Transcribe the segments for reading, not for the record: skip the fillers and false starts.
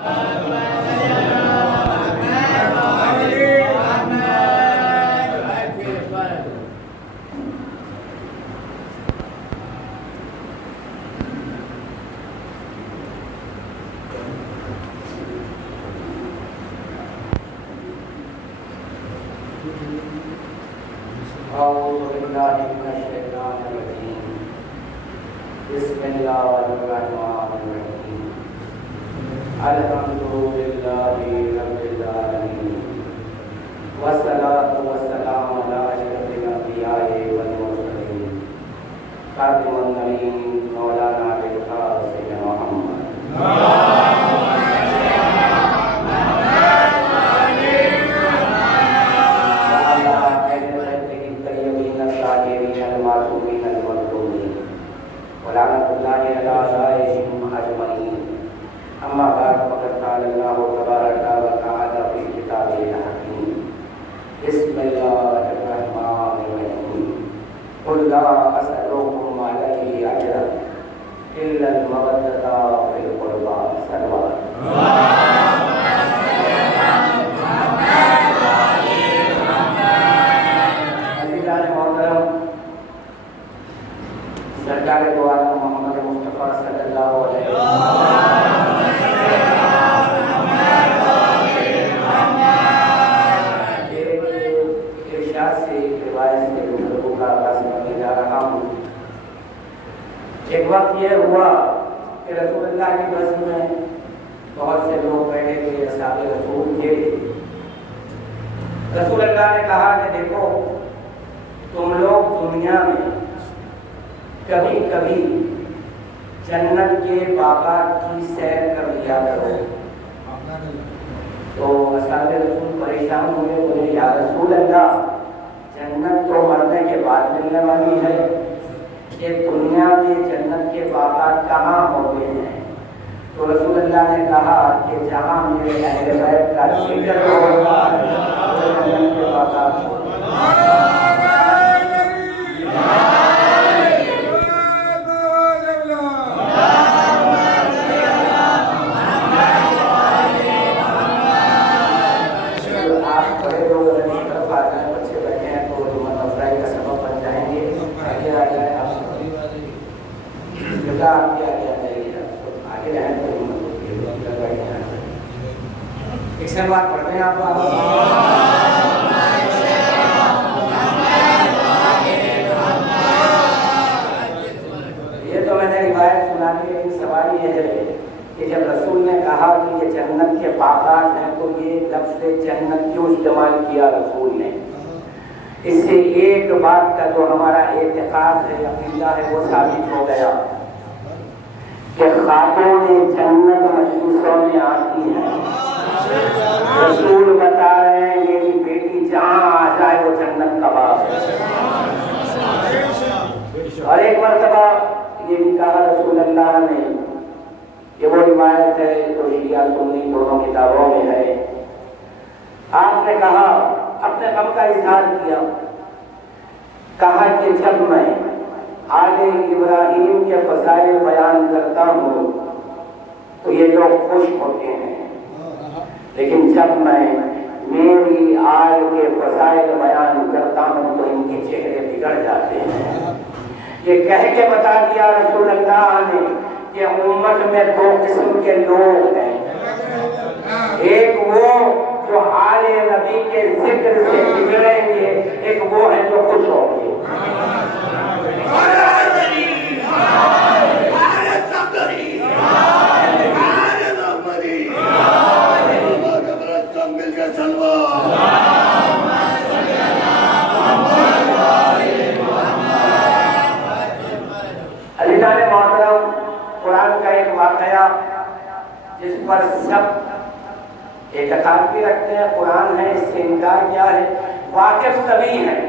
أعوذ بالله من الشيطان الرجيم بسم الله الرحمن الرحيم الحمد لله رب العالمين والصلاة والسلام على أشرف الأنبياء والمرسلين خاتم النبيين مولانا الإخلاص سيدنا محمد ولعنة الله على أعدائهم أجمعين أما بعد فقد قال الله تبارك وتعالى في كتابه الحكيم بسم الله الرحمن الرحيم قل لا أسألكم عليه أجرا إلا المودة في القربى صلوات سرکار دو عالم محمد مصطفیٰ صلی اللہ علیہ وسلم ارشاد سے ایک روایت سے گفتگو کا آغاز کرنے جا رہا ہوں۔ ایک وقت یہ ہوا کہ رسول اللہ کی بس میں بہت سے لوگ بیٹھے تھے، اصحاب رسول تھے۔ رسول اللہ نے کہا کہ دیکھو تم لوگ دنیا میں کبھی کبھی جنت کے باغات کی سیر کر لیا کرو۔ تو اصحاب رسول پریشان ہوئے، بولے یا رسول اللہ جنت تو مرنے کے بعد ملنے والی ہے، یہ دنیا میں جنت کے باغات کہاں ہوتے ہیں؟ تو رسول اللہ نے کہا کہ جہاں میرے اہل بیت کا ذکر ہوگا وہ جنت کے باغات ہوگا۔ ایک سلوات پڑھتے ہیں آپ یہ تو میں نے روایت سنا دی، لیکن سوال یہ ہے کہ جب رسول نے کہا کہ یہ جنت کے باغات ہیں تو یہ لفظ جنت کیوں استعمال کیا رسول نے؟ اس سے ایک بات کا جو ہمارا اعتقاد ہے، عقیدہ ہے، وہ ثابت ہو گیا کہ خاتون جنت مجلسوں میں آتی ہیں۔ رسول بتا رہے ہیں میری بیٹی جہاں آ جائے وہ جنت کا باغ ہے۔ اور ایک مرتبہ یہ بھی کہا رسول اللہ نے، یہ وہ روایت ہے تو شیعہ سنی دونوں کتابوں میں ہے، آپ نے کہا اپنے غم کا اظہار کیا، کہا کہ جب میں آل ابراہیم کے فضائل بیان کرتا ہوں تو یہ لوگ خوش ہوتے ہیں، لیکن جب میں میری آل کے فضائل بیان کرتا ہوں تو ان کے چہرے بگڑ جاتے ہیں۔ یہ کہہ کے بتا دیا رسول اللہ نے کہ امت میں دو قسم کے لوگ ہیں، ایک وہ جو آل نبی کے ذکر سے بگڑیں گے، ایک وہ ہے جو خوش ہوں گے۔ قرآن کا ایک واقعہ جس پر سب اعتقاد بھی رکھتے ہیں، قرآن ہے اس سے انکار کیا ہے، واقف سبھی ہیں،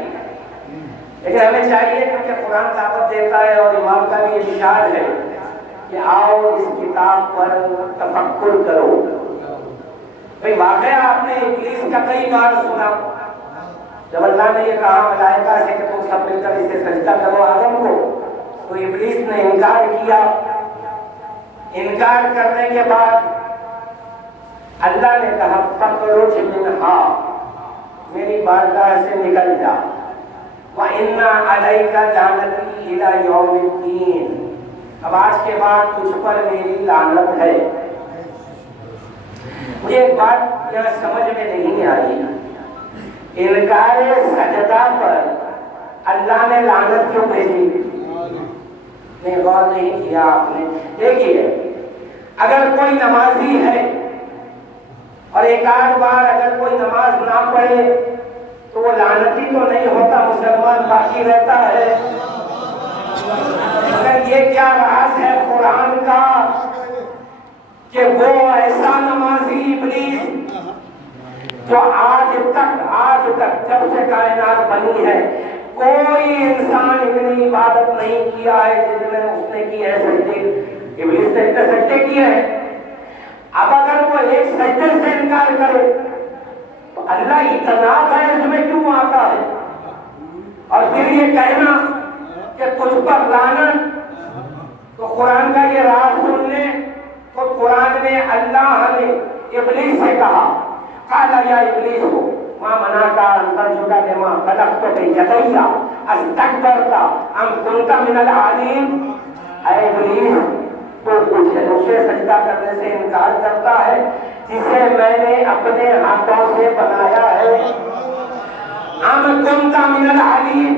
لیکن ہمیں چاہیے کیونکہ قرآن دعوت دیتا ہے اور امام کا بھی ارشاد ہے کہ آؤ اس کتاب پر تفکر کرو۔ بھئی واقعہ آپ نے ابلیس کا کئی بار سنا، جب اللہ نے یہ کہا ملائکہ سے کہ تم سب مل کر اسے سجدہ کرو آدم کو، تو ابلیس نے انکار کیا۔ انکار کرنے کے بعد اللہ نے کہا فخرج منہا، میری بارگاہ سے نکل جا، وَإِنَّ عَلَيْكَ لَعْنَتِي إِلَى يَوْمِ الدِّينِ، اب آج کے بعد تجھ پر میری لعنت ہے۔ مجھے ایک بات یہاں سمجھ میں نہیں آئی، انکار سجدہ پر اللہ نے لعنت کیوں بھیجی؟ نہیں، غور نہیں کیا آپ نے؟ دیکھیے، اگر کوئی نمازی ہے اور ایک آدھ بار اگر کوئی نماز نہ پڑھے تو وہ لعنتی تو نہیں ہوتا، مسلمان باقی رہتا ہے۔ مگر یہ کیا راز ہے قرآن کا کہ وہ ایسا نمازی ابلیس جو آج تک جب سے کائنات بنی ہے کوئی انسان اتنی عبادت نہیں کیا ہے جتنے اس نے کی ہے سجدے، ابلیس نے اتنے سجدے کیے ہیں۔ اب اگر وہ ایک سجدے سے انکار کرے تو اللہ اتنا غیر میں کیوں آتا ہے؟ اور پھر یہ کہنا کہ تجھ پر لعنت، تو قرآن کا یہ راز سن لیں تو قرآن میں اللہ نے ابلیس سے کہا، قال یا ابلیس ہو ما منعک ان تسجد لما خلقت بیدی استکبرت ام کنت من العالین، اے ابلیس تو اسے سجدہ کرنے سے انکار کرتا ہے جسے میں نے اپنے ہاتھوں سے بنایا ہے۔ ام کنت من العالین،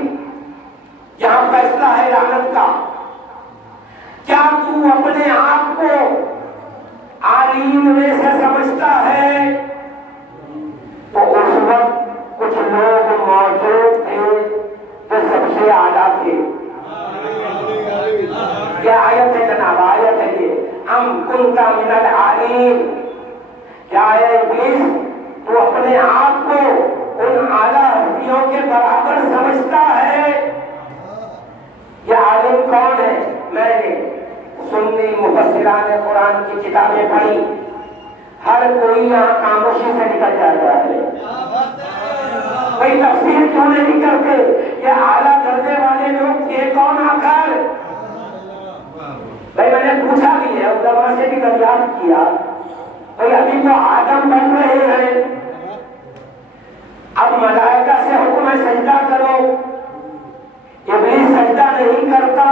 یہاں فیصلہ ہے لعنت کا، کیا تو اپنے آپ کو عالین میں سے سمجھتا ہے؟ تو اس وقت کچھ لوگ موجود تھے جو سب سے اعلیٰ تھے۔ یہ آیت ہے جناب، آیت ہے یہ، ام کنت من العالین، کیا ہے ابلیس تو اپنے آپ کو ان اعلیٰ ہستیوں کے برابر سمجھتا ہے؟ یہ عالم کون ہے؟ میں نے سنی مفسران قرآن کی کتابیں پڑھی، ہر کوئی یہاں خاموشی سے نکل جاتا ہے، کوئی تفسیر کیوں نہیں کرتے؟ یہ اعلیٰ درجے والے لوگ تھے کون آخر؟ بھائی میں نے پوچھا بھی ہے، علماء سے بھی دریافت کیا، بھائی ابھی تو آدم بن رہے ہیں، اب ملائکہ سے حکم ہے سجدہ کرو، ابلیس سجدہ نہیں کرتا،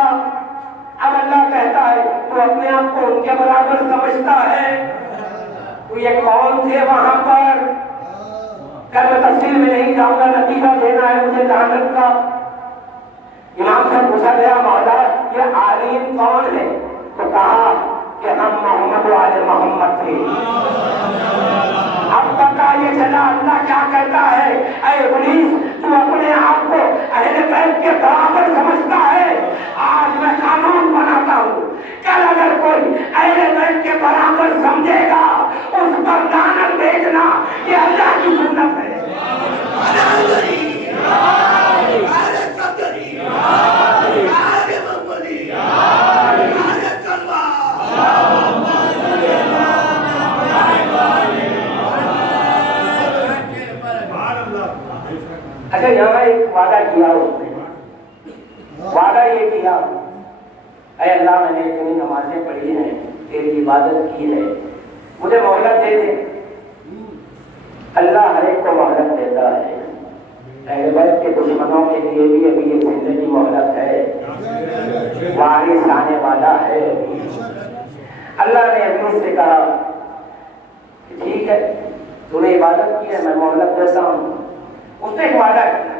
اب اللہ کہتا ہے تو اپنے آپ کو ان کے برابر سمجھتا ہے، تو یہ کون تھے وہاں پر؟ کل میں تفصیل میں نہیں جاؤں گا، نتیجہ دینا ہے مجھے لعنت کا۔ امام سے پوچھا گیا مولا یہ عالم کون ہے؟ تو کہا کہ ہم محمد و آل محمد تھے۔ اب پتہ یہ چلا اللہ کیا کہتا ہے، اے ابلیس تو اپنے آپ کو اہل بیت کے برابر سمجھتا ہے، آج میں قانون بناتا ہوں، کل اگر کوئی اہل بیت کے برابر سمجھے گا اس پر لعنت بھیجنا، یہ اللہ کی سنت ہے۔ اچھا یہاں ایک وعدہ کیا اس نے، وعدہ یہ کیا، اے اللہ میں نے اتنی نمازیں پڑھی ہیں، تیری عبادت کی ہے، مجھے مہلت دے دے۔ اللہ ہر ایک کو مہلت دیتا ہے، اہل بیت کے دشمنوں کے لیے بھی ابھی یہ زندگی مہلت ہے، وارث آنے والا ہے۔ اللہ نے ابلیس سے کہا کہ ٹھیک ہے تو نے عبادت کی ہے، میں مہلت دیتا ہوں۔ اس نے ایک وعدہ کیا،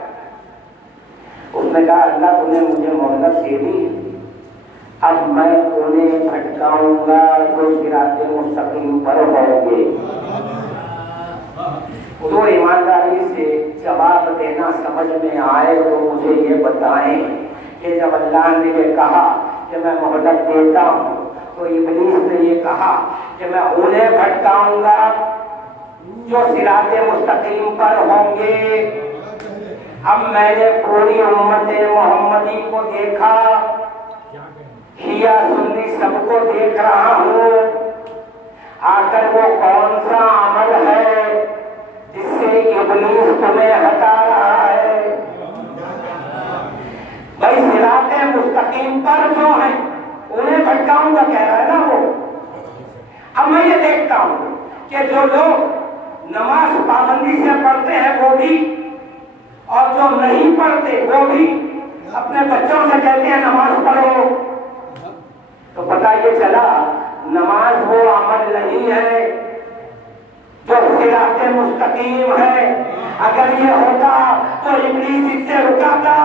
اس نے کہا اللہ تو نے مجھے مہلت دے دی، اب میں انہیں بھٹکاؤں گا جو صراط مستقیم پر ہوں گے۔ حضور ایمانداری سے جواب دینا سمجھ میں آئے تو مجھے یہ بتائیں کہ جب اللہ نے یہ کہا کہ میں مہلت دیتا ہوں تو ابلیس نے یہ کہا کہ میں انہیں بھٹکاؤں گا جو صراط مستقیم پر ہوں گے۔ اب میں نے پوری امت محمدی کو دیکھا، شیعہ سنی سب کو دیکھ رہا ہوں، آخر وہ کون سا عمل ہے جس سے ابلیس تمہیں ہٹا رہا ہے؟ بھائی صراط مستقیم پر جو ہیں انہیں بھٹکاؤں گا کہہ رہا ہے نا وہ۔ اب میں یہ دیکھتا ہوں کہ جو لوگ نماز پابندی سے پڑھتے ہیں وہ بھی، اور جو نہیں پڑھتے وہ بھی اپنے بچوں سے کہتے ہیں نماز پڑھو، تو پتہ یہ چلا نماز وہ عمل نہیں ہے جو صراط مستقیم ہے۔ اگر یہ ہوتا تو ابلیس اس سے رکاتا۔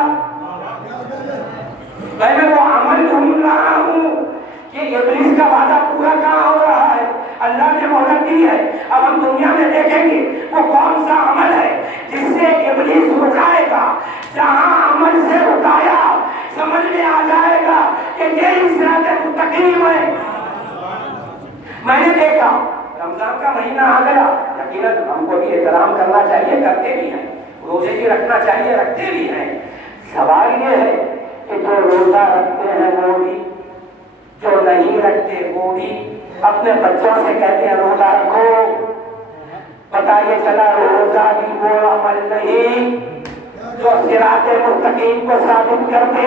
میں وہ عمل ڈھونڈ رہا ہوں کہ ابلیس کا وعدہ پورا کہاں ہو رہا ہے۔ اللہ نے مہلت دی ہے، اب ہم دنیا میں دیکھیں گے وہ کون سا عمل ہے جس سے ابلیس رکائے گا۔ جہاں عمل سے رکایا سمجھ میں آ جائے گا کہ یہی صراط مستقیم ہے۔ میں نے دیکھا رمضان کا مہینہ آ گیا، یقیناً ہم کو بھی احترام کرنا چاہیے، کرتے بھی ہیں، روزے بھی رکھنا چاہیے، رکھتے بھی ہیں۔ سوال یہ ہے کہ جو روزہ رکھتے ہیں وہ بھی، جو نہیں رکھتے وہ بھی اپنے بچوں سے کہتے ہیں روزہ رکھو۔ پتہ یہ چلا روزہ بھی وہ عمل نہیں جو صراط مستقیم کو ثابت کرتے۔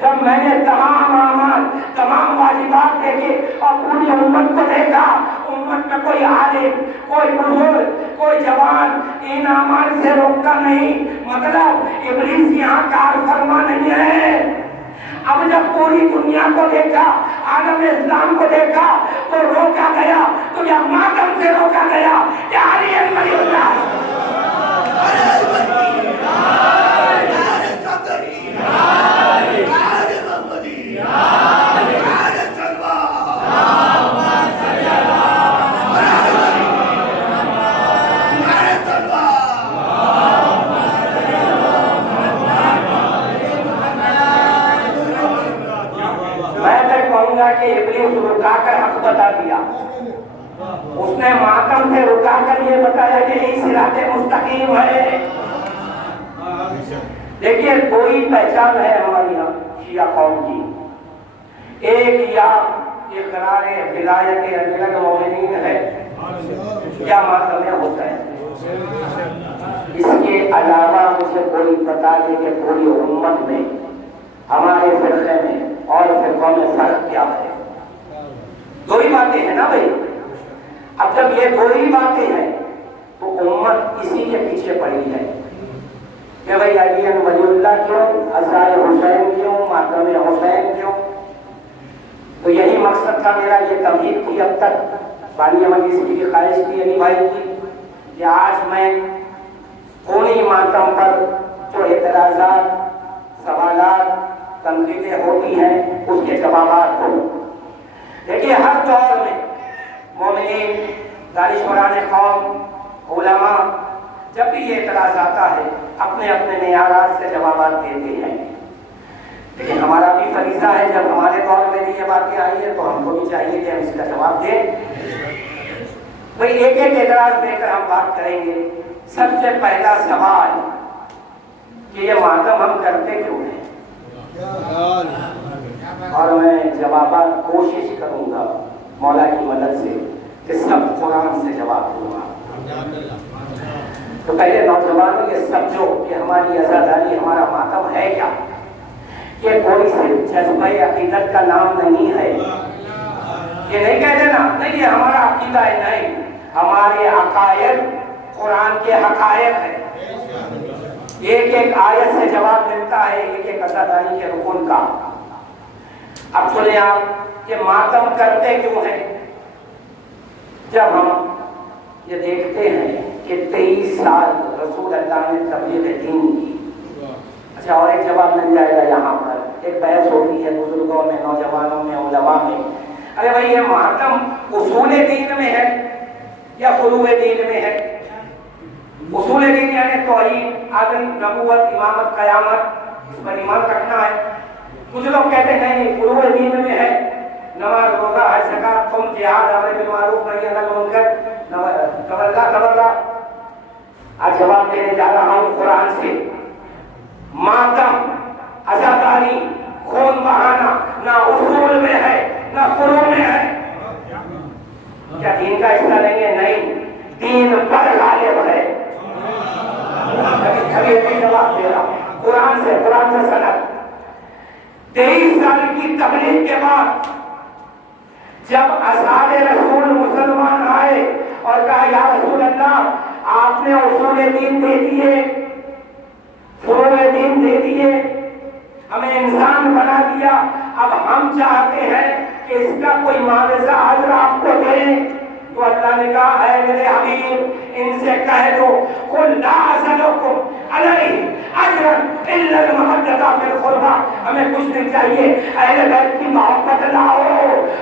جب میں نے تمام اعمال، تمام واجبات دیکھے اور پوری امت کو دیکھا، امت میں کوئی عالم، کوئی بزرگ، کوئی جوان ان اعمال سے روکتا نہیں، مطلب ابلیس یہاں کار فرما نہیں ہے۔ اب جب پوری دنیا کو دیکھا، عالم اسلام کو دیکھا تو روکا گیا، تو یا ماتم سے روکا گیا یا علی ولی اللہ۔ کہ ابلیس رکا کر حق بتا دیا، اس نے ماتم سے رکا کر یہ بتایا کہ یہ صراط مستقیم ہے۔ دیکھیے کوئی پہچان ہے ہماری یہاں شیعہ قوم کی، ایک یا اقرار ولایت امیر المومنین ہے یا ماتم حسین۔ اس کے علاوہ مجھے کوئی بتا دے کہ پوری امت میں، ہمارے فرقے میں اور فرقوں میں فرق کیا ہے؟ دو ہی باتیں ہیں نا بھائی۔ اب جب یہ دو ہی باتیں ہیں تو امت اسی کے پیچھے پڑی ہے کہ بھائی علی ولی اللہ کیوں، عزائے حسین کیوں، ماتم حسین کیوں۔ تو یہی مقصد تھا میرا، یہ تمہید تھی اب تک، بانی مجلس کی بھی خواہش تھی علی بھائی کی کہ آج میں کونی ماتم پر جو اعتراضات، سوالات، تنقیدیں ہوتی ہیں اس کے جوابات ہوں۔ دیکھیے ہر دور میں مومنین، دانشوران قوم، علماء جب بھی یہ اعتراض آتا ہے اپنے اپنے معیارات سے جوابات دیتے ہیں، لیکن ہمارا بھی فریضہ ہے جب ہمارے دور میں بھی یہ باتیں آئی ہے تو ہم کو بھی چاہیے کہ ہم اس کا جواب دیں۔ بھئی ایک ایک اعتراض دے کر ہم بات کریں گے۔ سب سے پہلا سوال کہ یہ ماتم ہم کرتے کیوں ہیں، اور میں جوابات کوشش کروں گا مولا کی مدد سے کہ سب قرآن سے جواب دوں گا۔ تو پہلے نوجوانوں یہ سمجھو کہ ہماری عزاداری، ہمارا ماتم ہے کیا؟ یہ کوئی صرف جذبہ عقیدت کا نام نہیں ہے۔ یہ نہیں کہہ دینا نہیں یہ ہمارا عقیدہ ہے، نہیں، ہمارے عقائد قرآن کے حقائق ہیں۔ ایک ایک آیت سے جواب ملتا ہے، ایک ایک عزاداری کے رکن کا۔ اب سنیں آپ کہ ماتم کرتے کیوں ہیں؟ جب ہم یہ دیکھتے ہیں کہ 23 سال رسول اللہ نے تبلیغ دین کی۔ اچھا اور ایک جواب مل جائے گا یہاں پر، ایک بحث ہوتی ہے بزرگوں میں، نوجوانوں میں، علماء میں، ارے بھائی یہ ماتم اصول دین میں ہے یا فروع دین میں ہے؟ اصول دین یعنی توحید، عدل، نبوت، امامت، قیامت، اس پر ایمان رکھنا ہے۔ کچھ لوگ کہتے ہیں نہیں فروع دین میں ہے، نماز، روزہ، حج، زکات، صوم، جہاد، امر بالمعروف، نہی عن المنکر، تولہ۔ آج جواب دینے جا رہا ہوں قرآن سے۔ ماتم، عزاداری، خون بہانا نہ اصول میں ہے نہ فروع میں ہے۔ کیا دین کا حصہ نہیں ہے؟ نہیں، دین پر غالب ہے۔ ابھی جواب دے رہا ہوں قرآن سے سند۔ 23 سال کی تبلیغ کے بعد جب اصحاب رسول مسلمان آئے آپ نے اصول دین دے دیے، فروع دین دے دیے، ہمیں انسان بنا دیا، اب ہم چاہتے ہیں کہ اس کا کوئی معاوضہ اجر آپ کو دیں۔ تو اللہ نے کہا اے میرے حبیب ان سے کہہ دو قل لا اسألکم علیہ اجرا الا المودۃ فی القربى، ہمیں کچھ نہیں چاہیے، اہل بیت کی محبت لاؤ۔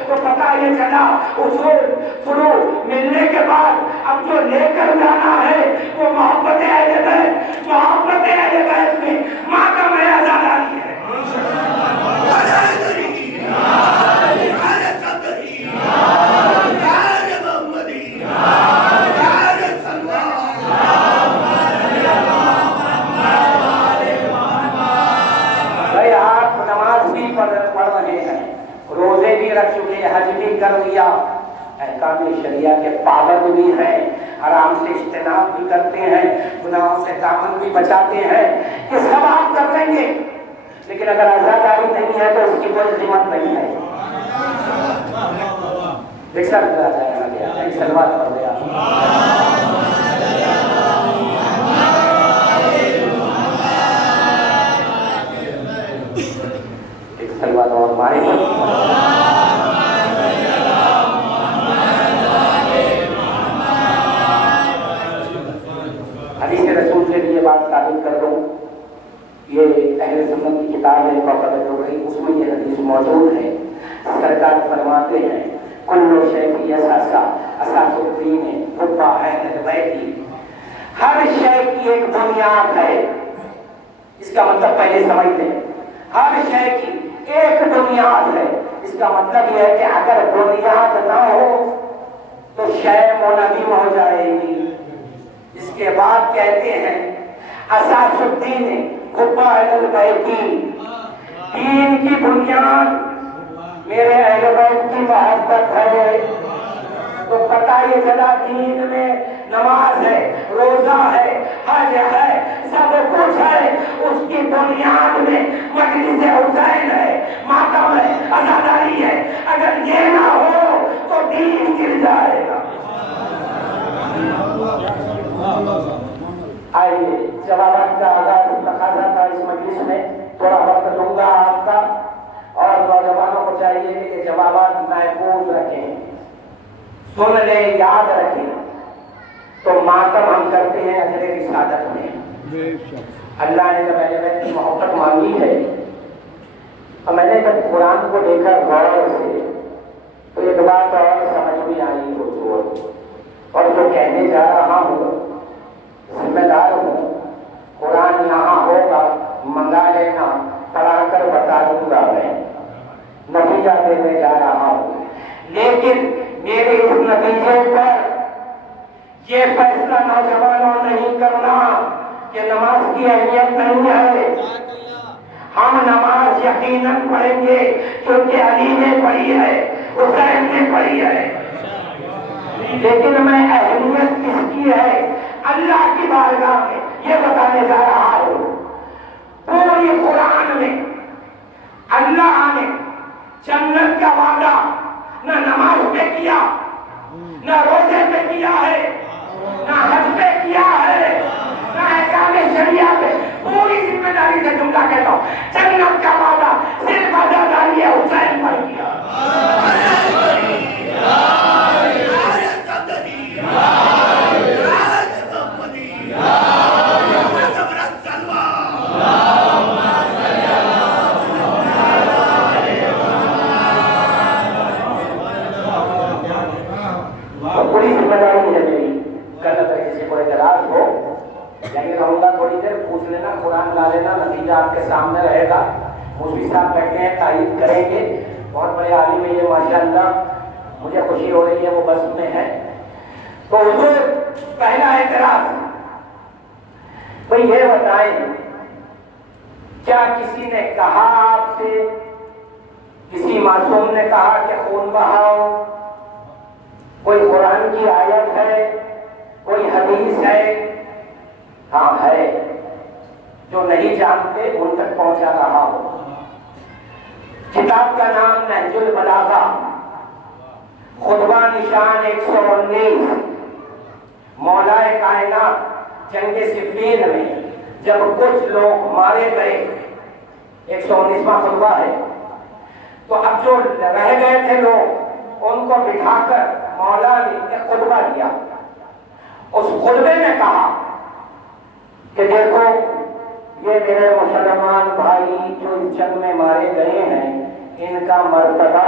تو پتہ یہ چلا اصول فروع ملنے کے بعد اب جو لے کر جانا ہے وہ محبت اہل بیت، محبت اہل بیت میں ماتم ہے، عزاداری ہے۔ پڑھ رہے ہیں، روزے بھی رکھ چکے، حج بھی کر لیا، احکام شریعہ کے پابند بھی ہیں، حرام سے اجتناب بھی کرتے ہیں، گناہوں سے دامن بھی بچاتے ہیں، یہ سب آپ کر لیں گے، لیکن اگر عزاداری نہیں ہے تو اس کی کوئی قیمت نہیں ہے۔ رکشہ گزرا جائے گا، ایک سلوات پڑھ دیا، ایک سلوات اور معرفت۔ حدیث رسول سے بھی یہ بات ثابت کر دوں، یہ اہل سنت کی کتاب ہے کوکب الدرری، اس میں یہ حدیث موجود ہے۔ سرکار فرماتے ہیں کل شیء فی اساسا اساس الدین قبہ اہل بیت، ہر شے کی ایک بنیاد ہے۔ اس کا مطلب پہلے سمجھ لیں، ہر شے کی ایک بنیاد ہے، اس کا مطلب یہ ہے کہ اگر بنیاد نہ ہو تو شے منہدم ہو جائے گی۔ اس کے بعد کہتے ہیں اساس الدین قبہ اہل بیت، دین کی بنیاد میرے اہل بیت کی محبت ہے۔ تو پتہ یہ چلا دین میں نماز ہے، روزہ ہے، حج ہے، سب کچھ ہے، اس کی بنیاد میں مجلس حسین ہے، ماتم ہے، عزاداری ہے۔ اگر یہ نہ ہو تو دین گر جائے گا۔ آئیے جوابات کا آغاز تقاضا تھا اس مجلس میں، تھوڑا وقت لوں گا آپ کا، اور نوجوانوں کو چاہیے کہ یہ جوابات محفوظ رکھیں، سن لیں، یاد رکھیں۔ تو ماتم ہم کرتے ہیں اجر رسالت میں۔ اللہ نے جب اہل بیت کی محبت مانگی ہے، اور میں نے جب قرآن کو دیکھا غور سے تو ایک بات اور سمجھ میں آئی حضور، اور جو کہنے جا رہا ہوں ذمہ دار ہوں، قرآن یہاں ہوگا منگا لینا، پڑھا کر بتا دوں گا، میں نتیجہ دینے جا رہا ہوں، لیکن میرے اس نتیجے پر یہ فیصلہ نوجوانوں نہیں کرنا کہ نماز کی اہمیت نہیں ہے۔ ہم نماز یقیناً پڑھیں گے کیونکہ علی نے پڑھی ہے، حسین نے پڑھی ہے، لیکن میں اہمیت کس کی ہے اللہ کی بارگاہ میں یہ بتانے جا رہا ہوں۔ پوری قرآن میں اللہ نے جنت کا وعدہ نہ نماز پہ کیا، نہ روزے پہ کیا ہے، نہ حج پہ کیا ہے، نہ احکام شریعہ پہ۔ پوری ذمہ داری سے جملہ کہتا ہوں، جنت کا وعدہ صرف عزاداری حسین پر کیا۔ بڑی ذمہ داری ہے میری، غلط طریقے سے کوئی اعتراض ہو یعنی رہوں گا، تھوڑی دیر پوچھ لینا، قرآن لا لینا، نتیجہ آپ کے سامنے رہے گا۔ مفتی صاحب بیٹھے ہیں، تائید کریں گے، بہت بڑے عالم ہے یہ ماشاءاللہ، مجھے خوشی ہو رہی ہے وہ بس میں ہے۔ تو حضور پہلا اعتراض، بھئی یہ بتائیں کیا کسی نے کہا آپ سے، کسی معصوم نے کہا کہ خون بہاؤ؟ کوئی قرآن کی آیت ہے، کوئی حدیث ہے؟ ہاں ہے، جو نہیں جانتے ان تک پہنچا رہا ہو۔ کتاب کا نام نہج البلاغہ، خطبہ نشان 119، مولا کائنات جنگ صفین میں جب کچھ لوگ مارے گئے، 119واں خطبہ ہے، تو اب جو رہ گئے تھے لوگ ان کو بٹھا کر مولا نے ایک خطبہ دیا۔ اس خطبے میں کہا کہ دیکھو یہ میرے مسلمان بھائی جو اس جنگ میں مارے گئے ہیں، ان کا مرتبہ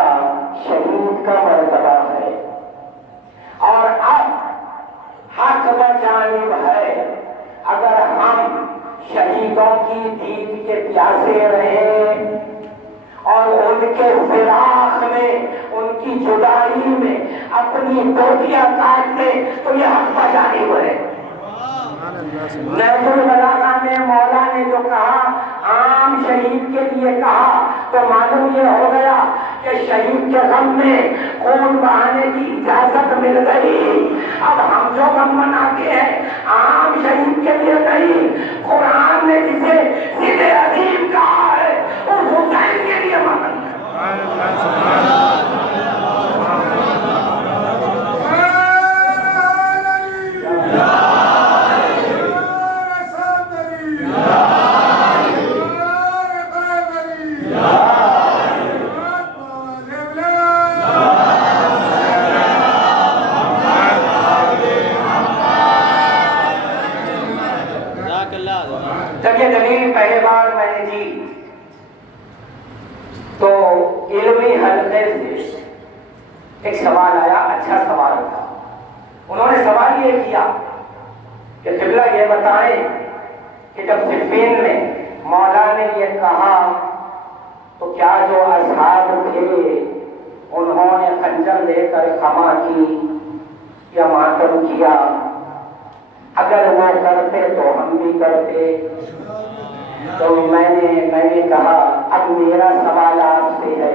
شہید کا مرتبہ ہے، اور اب حق بجانب ہے اگر ہم شہیدوں کی دید کے پیاسے رہیں اور ان کے فراق میں، ان کی جدائی میں اپنی بوٹیاں کاٹ لیں تو یہ حق بجانب ہے۔ نہج البلاغہ میں مولا نے جو کہا عام شہید کے لیے کہا، تو معلوم یہ ہو گیا کہ شہید کے غم میں خون بہانے کی اجازت مل گئی۔ اب ہم جو غم مناتے ہیں عام شہید کے لیے نہیں، قرآن نے جسے ذل عظیم کہا ہے اس حسین کے لیے مناتے ہیں۔ جب یہ دلیل پہلے بار میں نے دی تو علمی حلقے سے ایک سوال آیا، اچھا سوال تھا۔ انہوں نے سوال یہ کیا کہ قبلہ یہ بتائیں کہ جب صفین میں مولا نے یہ کہا تو کیا جو اصحاب تھے انہوں نے خنجر لے کر خما کی یا ماتم کیا؟ اگر وہ کرتے تو ہم بھی کرتے۔ تو میں نے کہا اب میرا سوال آپ سے ہے،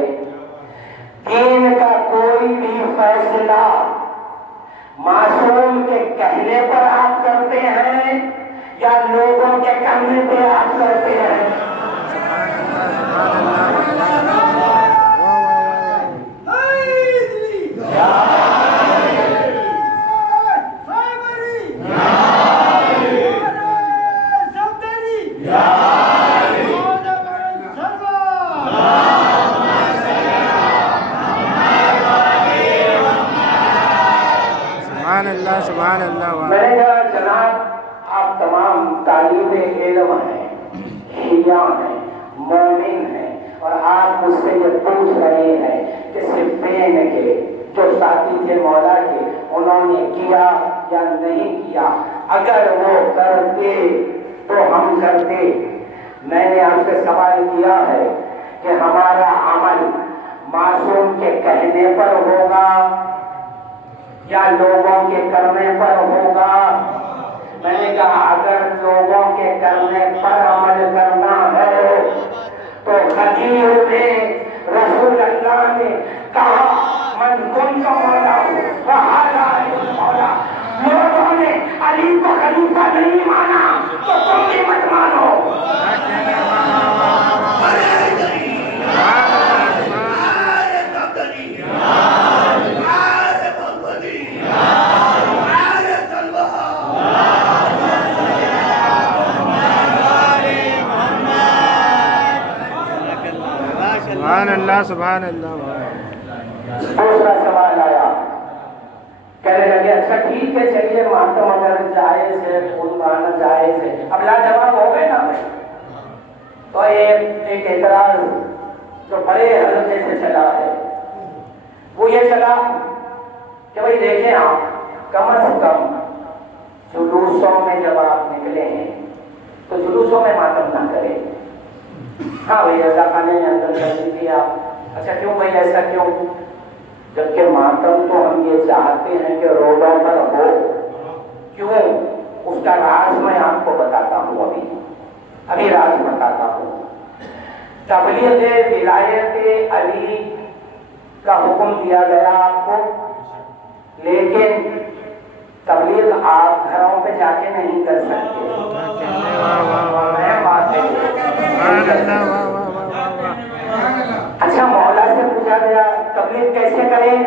دین کا کوئی بھی فیصلہ معصوم کے کہنے پر آپ کرتے ہیں یا لوگوں کے کہنے پہ آپ کرتے ہیں؟ سبحان اللہ۔ میں نے کہا جناب آپ تمام طالب علم ہیں، شیعہ ہیں، مومن ہیں، اور آپ مجھ سے یہ پوچھ رہے ہیں کہ صفین کے جو ساتھی تھے مولا کے انہوں نے کیا یا نہیں کیا؟ اگر وہ کرتے تو ہم کرتے۔ میں نے آپ سے سوال کیا ہے کہ ہمارا عمل معصوم کے کہنے پر ہوگا یا لوگوں کے کرنے پر ہوگا؟ میں نے کہا اگر لوگوں کے کرنے پر عمل کرنا ہے تو غدیر میں رسول اللہ نے کہا من کنت مولا وہذا علی مولا۔ لوگوں نے علی کو خلیفہ نہیں مانا تو تم بھی مت مانو۔ سبحان اللہ سبحان اللہ۔ دوسرا سوال آیا، کہنے لگے اچھا ٹھیک ہے چلیے ماتم اگر جائز ہے، خون بہانا جائز ہے، اب لاجواب ہو گئے نا بھائی۔ تو ایک اعتراض جو بڑے حلقے سے چلا ہے وہ یہ چلا کہ بھائی دیکھیں آپ کم از کم جلوسوں میں جب آپ نکلے ہیں تو جلوسوں میں ماتم نہ کریں۔ ہاں بھائی رضا خانے نے اندر کر دی آپ، اچھا کیوں بھائی ایسا کیوں؟ جبکہ ماتم تو ہم یہ چاہتے ہیں کہ روڈوں پر ہو، کیوں؟ اس کا راز میں آپ کو بتاتا ہوں، ابھی راز بتاتا ہوں۔ تبلیغ ولایت علی کا حکم دیا گیا آپ کو، لیکن تبلیغ آپ گھروں پہ جا کے نہیں کر سکتے۔ اچھا مولا سے پوچھا گیا تبلیغ کیسے کریں؟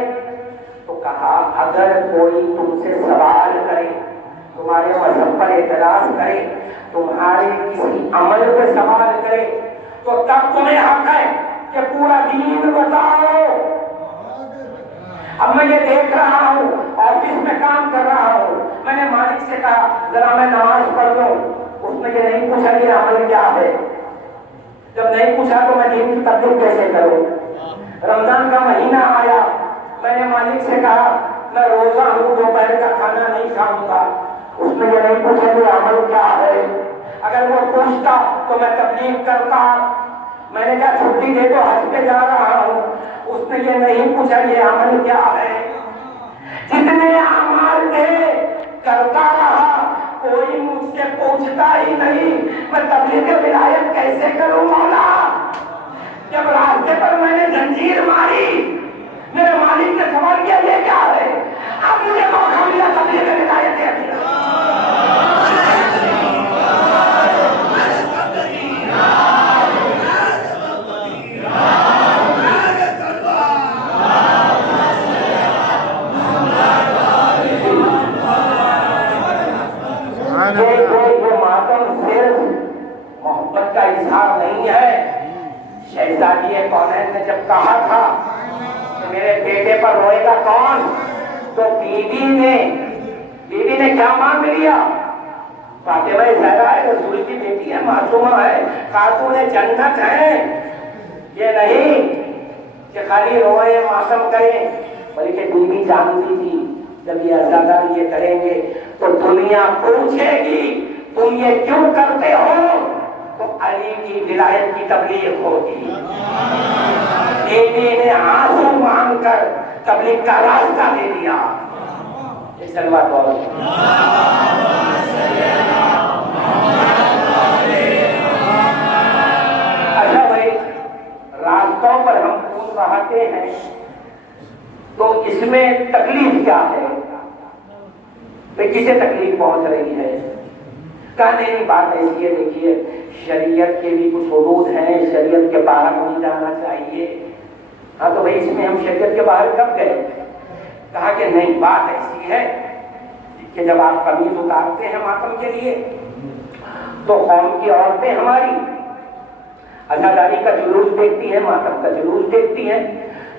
تو کہا اگر کوئی تم سے سوال کرے اعتراض کرے, تمہارے کسی عمل پہ سوال کرے, تو تب تمہیں حق ہے کہ پورا دین بتاؤ. اب میں یہ دیکھ رہا ہوں, آفس میں کام کر رہا ہوں, میں نے مالک سے کہا ذرا میں نماز پڑھ دوں, اس نے یہ نہیں پوچھا یہ عمل کیا ہے. جب نہیں پوچھا تو میں دین کی تبلیغ کیسے کروں. رمضان کا مہینہ آیا, میں نے مالک سے کہا میں روزہ ہوں, دوپہر کا کھانا نہیں کھاؤں گا. اس نے یہ نہیں پوچھا کہ عمل کیا ہے. اگر وہ پوچھتا تو میں تبلیغ کرتا. میں نے کہا چھٹی دے دو, حج پہ جا رہا ہوں. اس نے یہ نہیں پوچھا یہ عمل کیا ہے. جتنے اعمال تھے کرتا رہا, کوئی مجھ سے پوچھتا ہی نہیں میں تبلیغ ولایت کیسے کروں مولا. جب راستے پر میں نے زنجیر ماری, میرے مالک نے سوال کیا یہ کیا ہے. اب مجھے موقع ملا تبلیغ ولایت ہے. یہ ماتم صرف محبت کا اظہار نہیں ہے. شہزادی کونین نے جب کہا تھا کہ میرے بیٹے پر روئے گا کون, تو بیوی نے کیا مانگ لیا. فاطمہ زہرا ہے, رسول کی بیٹی ہے, معصومہ ہے, خاتون جنت ہے. یہ نہیں کہ خالی روئے ماتم کریں, بلکہ بیوی جانتی تھی جب یہ عزاداری یہ کریں گے تو دنیا پوچھے گی تم یہ کیوں کرتے ہو, تو علی کی ولایت کی تبلیغ ہوگی. بیوی نے آنسو مانگ کر تبلیغ کا راستہ دے دیا. اچھا بھائی, راستوں پر ہم خون بہاتے ہیں تو اس میں تکلیف کیا ہے, کسے تکلیف پہنچ رہی ہے. کہنے کی بات ایسی ہے, دیکھیے شریعت کے بھی کچھ حدود ہیں, شریعت کے باہر نہیں جانا چاہیے. ہاں تو بھائی اس میں ہم شریعت کے باہر کب گئے. کہا کہ نہیں, بات ایسی ہے کہ جب آپ قمیض اتارتے ہیں ماتم کے لیے تو قوم کی عورتیں ہماری عزاداری کا جلوس دیکھتی ہیں, ماتم کا جلوس دیکھتی ہیں,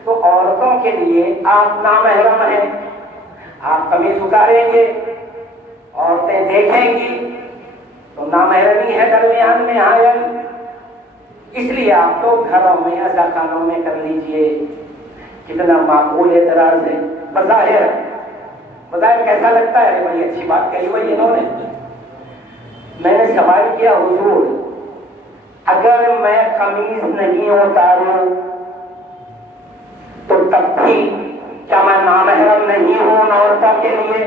تو عورتوں کے لیے آپ نامحرم ہیں, آپ قمیض اتاریں گے, عورتیں دیکھیں گی تو نامحرمی ہے درمیان میں حائل. اس لیے آپ تو گھروں میں عزا خانوں میں کر لیجئے. کتنا معقول اعتراض ہے. بظاہر کیسا لگتا ہے, بڑی اچھی بات کہی ہوئی انہوں نے. میں نے سوال کیا حضور اگر میں قمیض نہیں اتاروں تو تب بھی کیا میں نامحرم نہیں ہوں عورتوں کے لیے.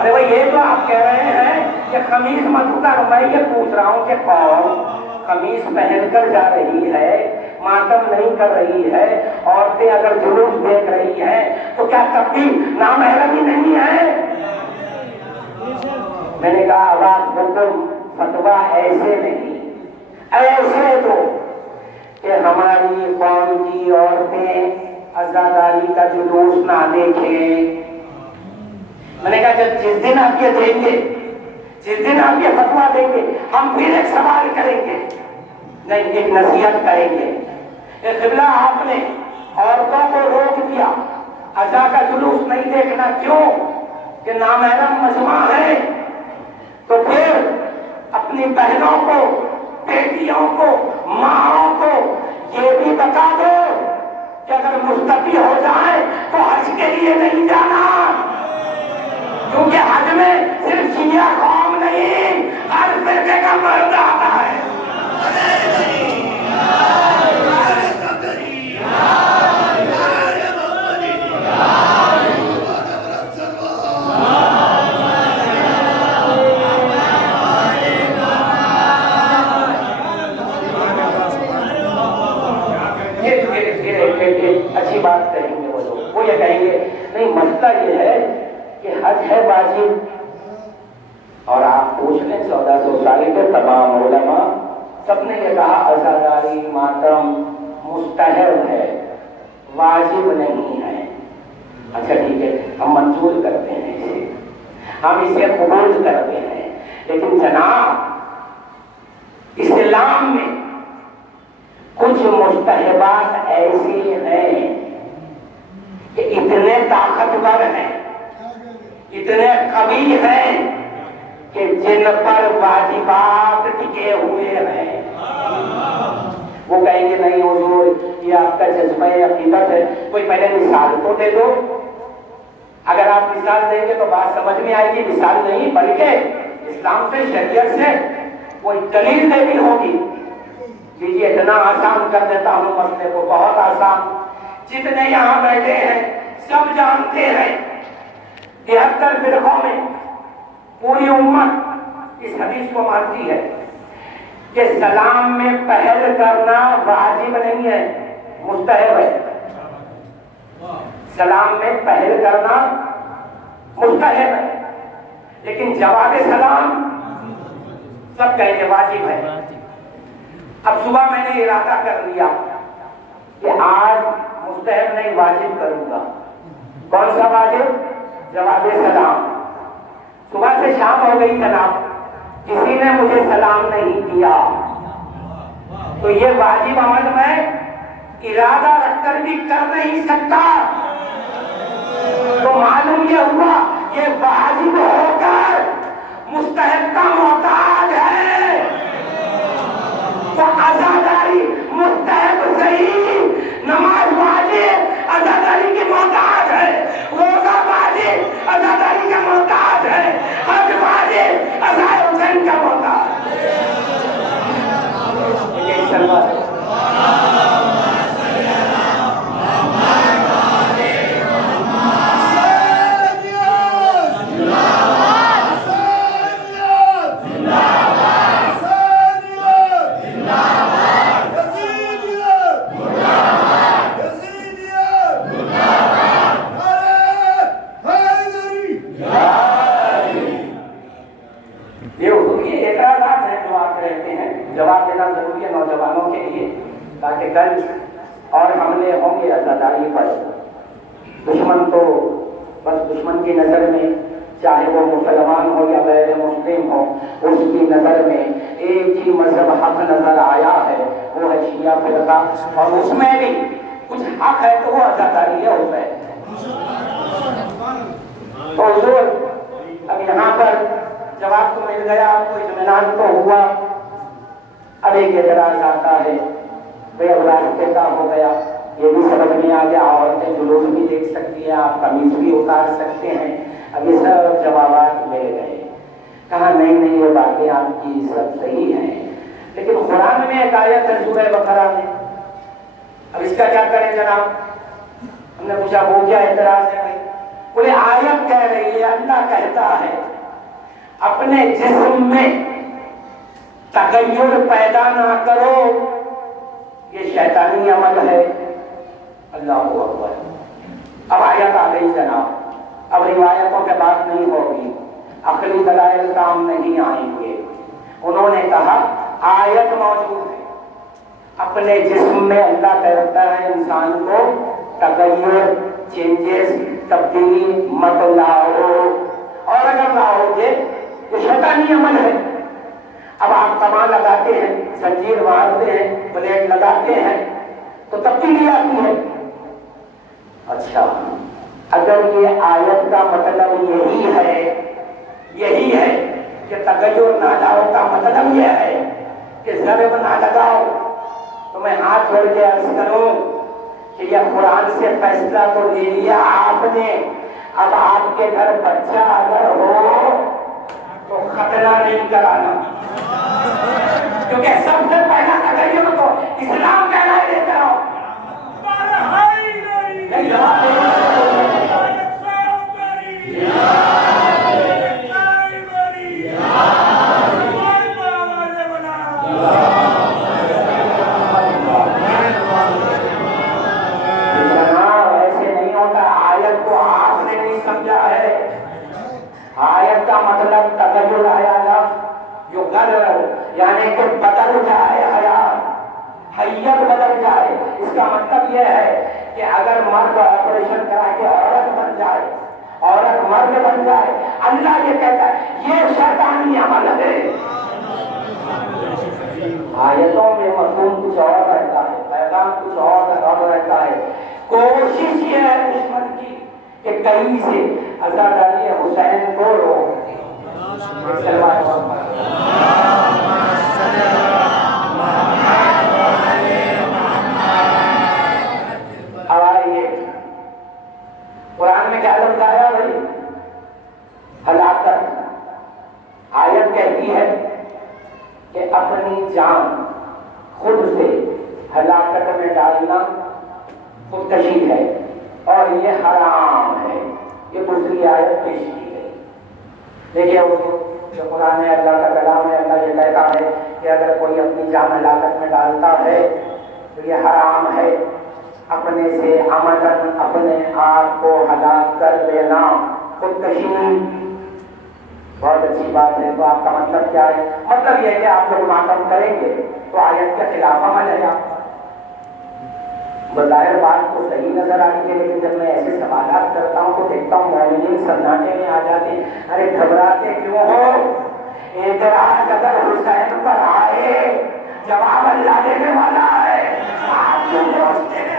ارے بھائی یہ تو آپ کہہ رہے ہیں کہ قمیض مت اتارو. میں یہ پوچھ رہا ہوں کہ قوم قمیض پہن کر جا رہی ہے, ماتم نہیں کر رہی ہے, عورتیں اگر جلوس دیکھ رہی ہیں تو کیا تب بھی نامحرم ہی نہیں ہے. میں نے کہا اب آپ حکم فتویٰ ایسے نہیں, ایسے دو کہ ہماری قوم کی عورتیں عزاداری کا جلوس نہ دیکھیں. میں نے کہا جس دن آپ یہ دیں گے, جس دن آپ یہ فتویٰ دیں گے, ہم پھر ایک سوال کریں گے, نہیں ایک نصیحت کریں گے. قبلہ آپ نے عورتوں کو روک دیا, عزا کا جلوس نہیں دیکھنا, کیوں کہ نامحرم مجمع ہے. تو پھر اپنی بہنوں کو, بیٹیوں کو, ماں کو یہ بھی بتا دو کہ اگر مستفی ہو جائے تو حج کے لیے نہیں جانا, کیونکہ حج میں صرف شیعہ قوم نہیں ہر فرقے کا مرد آتا ہے. اچھی بات کہیں گے وہ لوگ, وہ یہ کہیں گے نہیں مسئلہ یہ ہے کہ حج ہے واجب, اور آپ پوچھ لیں 1400 سال کے تمام علماء سب نے یہ کہا عزاداری ماتم مستحب ہے, واجب نہیں ہے. اچھا ٹھیک ہے, ہم منظور کرتے ہیں اسے. ہم اسے قبول کرتے ہیں، لیکن جناب اسلام میں کچھ مستحبات ایسی ہیں کہ اتنے طاقتور ہیں، اتنے قوی ہیں کہ جن پر واجبات ٹکے ہوئے ہیں۔ وہ کہیں گے نہیں حضور یہ آپ کا جذبہ عقیدت ہے، کوئی پہلے مثال تو دے دو۔ اگر آپ مثال دیں گے تو بات سمجھ میں آئے گی، مثال نہیں بلکہ اسلام سے شریعت سے کوئی دلیل دینی ہوگی۔ لیجیے اتنا آسان کر دیتا ہوں مسئلے کو، بہت آسان۔ جتنے یہاں بیٹھے ہیں سب جانتے ہیں 73 فرقوں میں پوری امت اس حدیث کو مانتی ہے کہ سلام میں پہل کرنا واجب نہیں ہے، مستحب ہے۔ سلام میں پہل کرنا مستحب ہے، لیکن جواب سلام سب کہیں گے واجب ہے۔ اب صبح میں نے ارادہ کر لیا کہ آج مستحب نہیں واجب کروں گا۔ کون سا واجب؟ جواب سلام۔ صبح سے شام ہو گئی جناب، کسی نے مجھے سلام نہیں کیا، تو یہ واجب عمل میں ارادہ رکھ کر بھی کر نہیں سکتا، تو معلوم یہ ہوا یہ واجب ہو کر مستحب کا محتاج ہے۔ تو عزاداری مستحب صحیح، نماز واجب عزاداری کی محتاج ہے، روزہ واجب عزاداری کا محتاج ہے، حج واجب عزائے حسین کا محتاج ہے۔ یہی سلوات ہے۔ جواب دینا ضروری ہے نوجوانوں کے لیے، تاکہ کل اور حملے ہوں گے عزاداری پر۔ دشمن تو بس دشمن کی نظر میں، چاہے وہ مسلمان ہو یا غیر مسلم ہو، اس کی نظر میں ایک ہی مذہب حق نظر آیا ہے، وہ ہے شیعہ فرقہ، اور اس میں بھی کچھ حق ہے تو وہ عزاداری ہے اس میں۔ تو حضور اب یہاں پر جواب تو مل گیا، آپ کو اطمینان تو ہوا۔ اب ایک اعتراض آتا ہے، بھئی اب راستے کا ہو گیا، یہ بھی سمجھ میں آ گیا، عورتیں جلوس بھی دیکھ سکتی ہیں، آپ قمیض بھی اتار سکتے ہیں، اب یہ سب جوابات مل گئے۔ کہا نہیں یہ باتیں آپ کی سب صحیح ہیں، لیکن قرآن میں ایک آیت ہے سورہ بقرہ میں، اب اس کا کیا کریں جناب؟ ہم نے پوچھا وہ کیا اعتراض ہے بھائی؟ بولے آیت کہہ رہی ہے، اللہ کہتا ہے اپنے جسم میں تغیر پیدا نہ کرو، یہ شیطانی عمل ہے۔ اللہ اکبر۔ اب آیت آ گئی جناب، اب روایتوں کے بات نہیں ہوگی، عقلی دلائل کام نہیں آئیں گے۔ انہوں نے کہا آیت موجود ہے، اپنے جسم میں اللہ کہتا ہے انسان کو تغیر، چینجز، تبدیلی مت لاؤ، اور اگر لاؤ گے یہ شیطانی عمل ہے۔ اب آپ کمان لگاتے ہیں، زنجیر مارتے ہیں، بلیڈ لگاتے ہیں تو تبدیلی آتی ہے۔ اچھا اگر یہ آیت کا مطلب یہی ہے کہ تغیر نہ لاؤ کا مطلب یہ ہے کہ ضرب نہ لگاؤ، تو میں ہاتھ جوڑ کے عرض کروں کہ یہ قرآن سے فیصلہ تو لے لیا آپ نے، اب آپ کے گھر بچہ اگر ہو تو ختنہ نہیں کرانا، کیونکہ سب سے پہلا تغیر تو اسلام کہنا ہے، لے کراؤ۔ آیت کا مطلب تغیر آیا لفظ یعنی کہ بدل جائے حیت بدل جائے، اس کا مطلب یہ ہے کہ اگر مرد آپریشن کرا کے عورت بن جائے، عورت مرد مرد بن جائے. اللہ یہ کہتا ہے یہ شیطانی عمل ہے. آیتوں میں مفہوم کچھ اور رہتا ہے, پیغام کچھ اور رہتا ہے. کوشش یہ ہے دشمن کی کہ کہیں سے حضرت علی حسین کو روک دے. اب آئیے قرآن میں کیا لفظ آیا بھائی؟ ہلاکت. آیت کہتی ہے کہ اپنی جان خود سے ہلاکت میں ڈالنا خودکشی ہے اور یہ حرام ہے. یہ دوسری آیت پیش کی گئی. دیکھیے جو قرآن ہے, اللہ کا کلام ہے, اللہ یہ کہتا ہے کہ اگر کوئی اپنی جان ہلاکت میں ڈالتا ہے تو یہ حرام ہے. اپنے سے عمدن اپنے آپ کو ہلاک کر لینا خودکشی. بہت اچھی بات ہے. تو آپ کا مطلب کیا ہے؟ مطلب یہ کہ آپ لوگ ماتم کریں گے تو آیت کے خلاف عمل ہے. آپ بظاہر بات تو صحیح نظر آتی ہے, لیکن جب میں ایسے سوالات کرتا ہوں تو دیکھتا ہوں مومنین سناٹے میں آ جاتے ہیں. ارے گھبراتے کیوں ہو؟ اعتراض اگر حسین پر آئے جواب اللہ دینے والا ہے. آپ کیوں سوچتے ہیں؟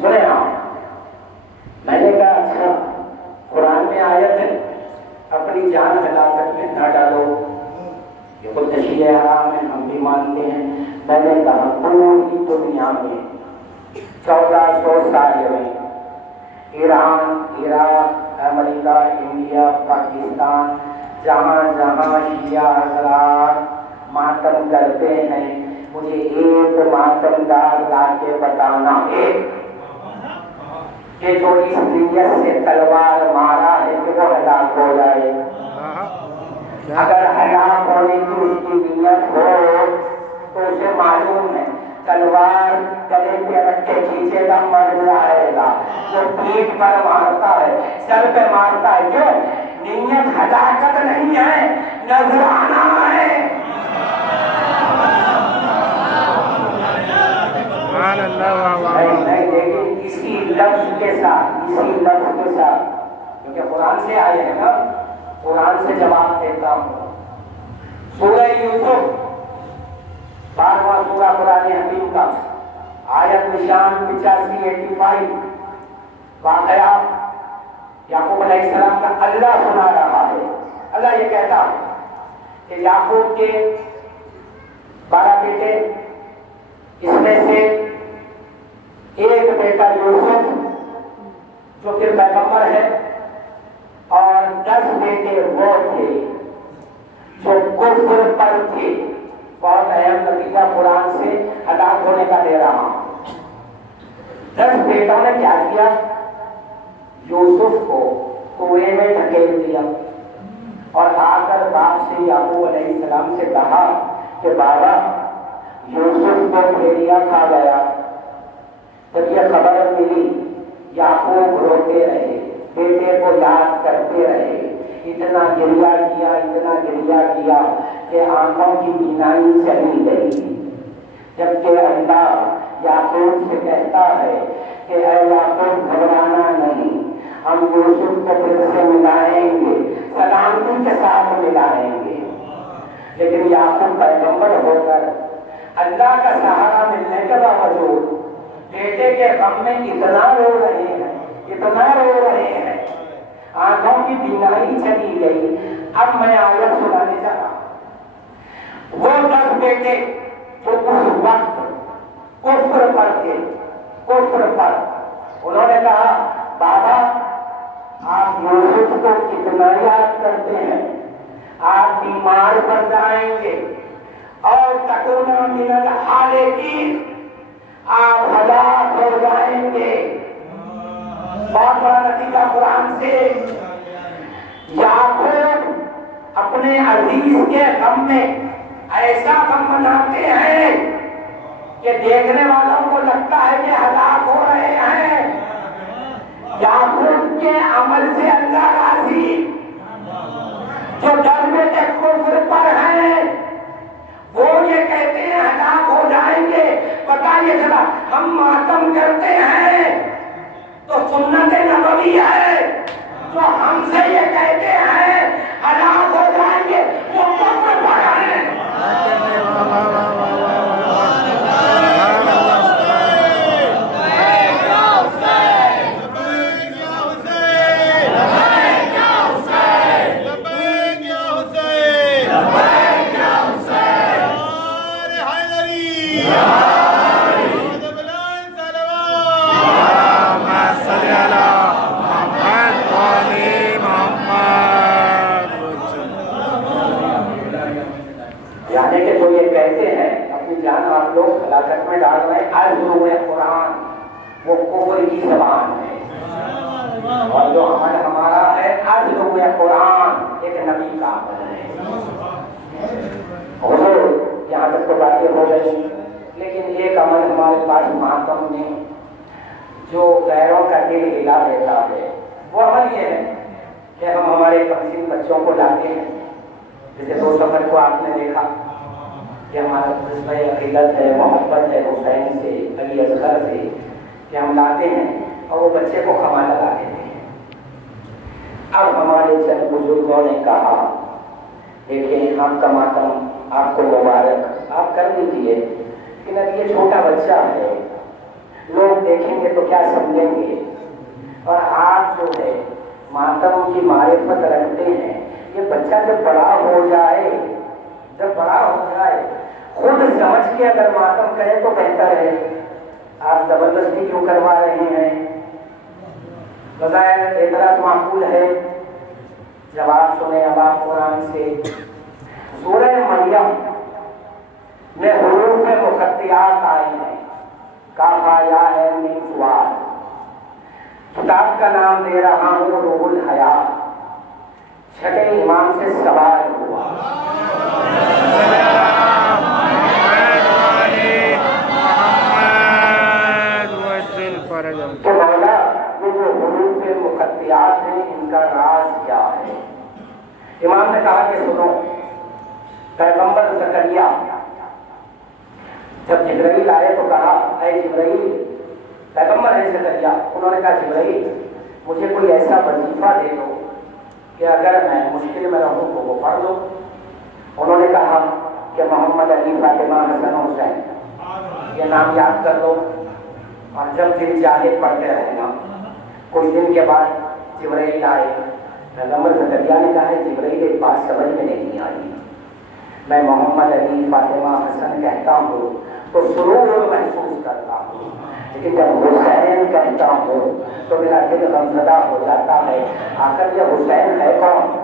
سنے میں نے کہا اچھا قرآن میں آیت ہے اپنی جان ہلاکت میں نہ ڈالو, یہ خودکشی حرام ہے, ہم بھی مانتے ہیں. میں نے کہا پوری دنیا میں 1400 سال میں ایران, عراق, امریکہ, انڈیا, پاکستان, جہاں جہاں شیعہ حضرات ماتم کرتے ہیں, مجھے ایک ماتمدار لا کے بتانا ہے کہ جو اس نیت سے تلوار مارا ہے کہ وہ ہلاک ہو جائے. اگر ہلاک ہونے کی اس کی نیت ہو تو اسے معلوم ہے تلوار گلے پہ رکھ کے کھینچے گا مر جائے گا. وہ پیٹھ پر مارتا ہے, سر پہ مارتا ہے. کیوں؟ نیت ہلاکت نہیں ہے, نذرانہ ہے. نہیں لیکن اسی لفظ کے ساتھ کیونکہ قرآن سے آئے ہیں نا, قرآن سے جواب دیتا ہوں. سورہ یوسف 12واں سورہ قرآن حکیم کا آیت نشان 85 واقعہ یعقوب علیہ السلام کا اللہ سنا رہا ہے. اللہ یہ کہتا ہے کہ یعقوب کے 12 بیٹے, اس میں سے ایک بیٹا یوسف جو پھر پیغمبر ہے, اور 10 بیٹے وہ تھے جو کفر پر تھے. بہت اہم نتیجہ قرآن سے ہلاک ہونے کا دے رہا ہوں. 10 بیٹوں نے کیا کیا؟ یوسف کو کنویں میں دھکیل دیا اور آ کر باپ سے یعقوب علیہ السلام سے کہا کہ بابا یوسف کو بھیڑیا کھا گیا. جب یہ خبر ملی یعقوب روتے رہے, بیٹے کو یاد کرتے رہے, اتنا گریہ کیا کہ آنکھوں کی بینائی چلی گئی. جبکہ اللہ یعقوب سے کہتا ہے کہ اے یعقوب گھبرانا نہیں, ہم یوسف کو پھر سے ملائیں گے, سلامتی کے ساتھ ملائیں گے. لیکن یعقوب پیغمبر ہو کر اللہ کا سہارا ملنے کے باوجود بیٹے کے غم میں اتنا رو رہے ہیں, آنکھوں کی بینائی چلی گئی. اب میں آیت سنانے جا رہا ہوں. وہ 10 بیٹے جو اس وقت کفر پر انہوں نے کہا بابا آپ یوسف کو کتنا یاد کرتے ہیں, آپ بیمار پڑ جائیں گے اور تکونا من الحالکین, آپ ہلاک ہو جائیں گے. بہت بڑا نتیجہ قرآن سے. یعقوب اپنے عزیز کے غم میں ایسا غم مناتے ہیں کہ دیکھنے والوں کو لگتا ہے کہ ہلاک ہو رہے ہیں, بیان کرتے ہیں تو سنت نبوی ہے. جو ہم سے یہ کہتے ہیں ہلاک ہو جائیں گے وہ کفر پر ہیں. یعنی کہ جو یہ کہتے ہیں اپنی جان آپ لوگ ہلاکت میں ڈال رہے ہیں ازروع قرآن وہ کفر کی زبان ہے. اور جو عمل ہمارا ہے ازروع قرآن ایک نبی کا عمل ہے. حضور یہاں تک تو باتیں ہو گئی لیکن ایک عمل ہمارے پاس ماتم میں جو غیروں کا دل ہلا دیتا ہے وہ عمل یہ ہے کہ ہم ہمارے کمسن بچوں کو لاتے ہیں. جیسے 2 سفر کو آپ نے دیکھا کہ ہمارا جذبہ عقیدت ہے محبت ہے حسین سے علی اصغر سے کہ ہم لاتے ہیں اور وہ بچے کو کھما لگا دیتے ہیں. اب ہمارے چند بزرگوں نے کہا دیکھیں آپ کا ماتم آپ کو مبارک آپ کر لیجیے لیکن اب یہ چھوٹا بچہ ہے لوگ دیکھیں گے تو کیا سمجھیں گے. اور آپ جو ہے ماتم کی معرفت رکھتے ہیں یہ بچہ جب بڑا ہو جائے خود سمجھ کے اگر ماتم کرے تو بہتر ہے. آپ زبردستی کیوں کروا رہے ہیں؟ بظاہر اعتراض معقول ہے. جواب سنیں اب آپ قرآن سے. سورہ مریم میں حروف مقطعات آئی ہیں کاف یا ہے میم صاد. کتاب کا نام دے رہا ہوں روح الحیات. چھٹے امام سے سوال ہوا تو مولا یہ جو حروف مقطعات ہیں ان کا راز کیا ہے؟ امام نے کہا کہ سنو پیغمبر زکریا جب جبرائیل آئے تو کہا اے جبرائیل پیغمبر ہے زکریا. انہوں نے کہا جبرائیل مجھے کوئی ایسا وظیفہ دے دو کہ اگر میں مشکل میں رہوں تو وہ پڑھ دو. انہوں نے کہا کہ محمد علی فاطمہ حسن حسین یہ نام یاد کر لو اور جب دل چاہے پڑھتے رہنا. کچھ دن کے بعد جبرائیل آئے. پیغمبر زکریا نے کہا ہے جبرائیل ایک بات سمجھ میں نہیں آئی. میں محمد علی فاطمہ حسن کہتا ہوں تو سرور محسوس کرتا ہوں لیکن جب حسین کہتا ہوں تو میرا دل غمزدہ ہو جاتا ہے. آخر یہ حسین ہے کون؟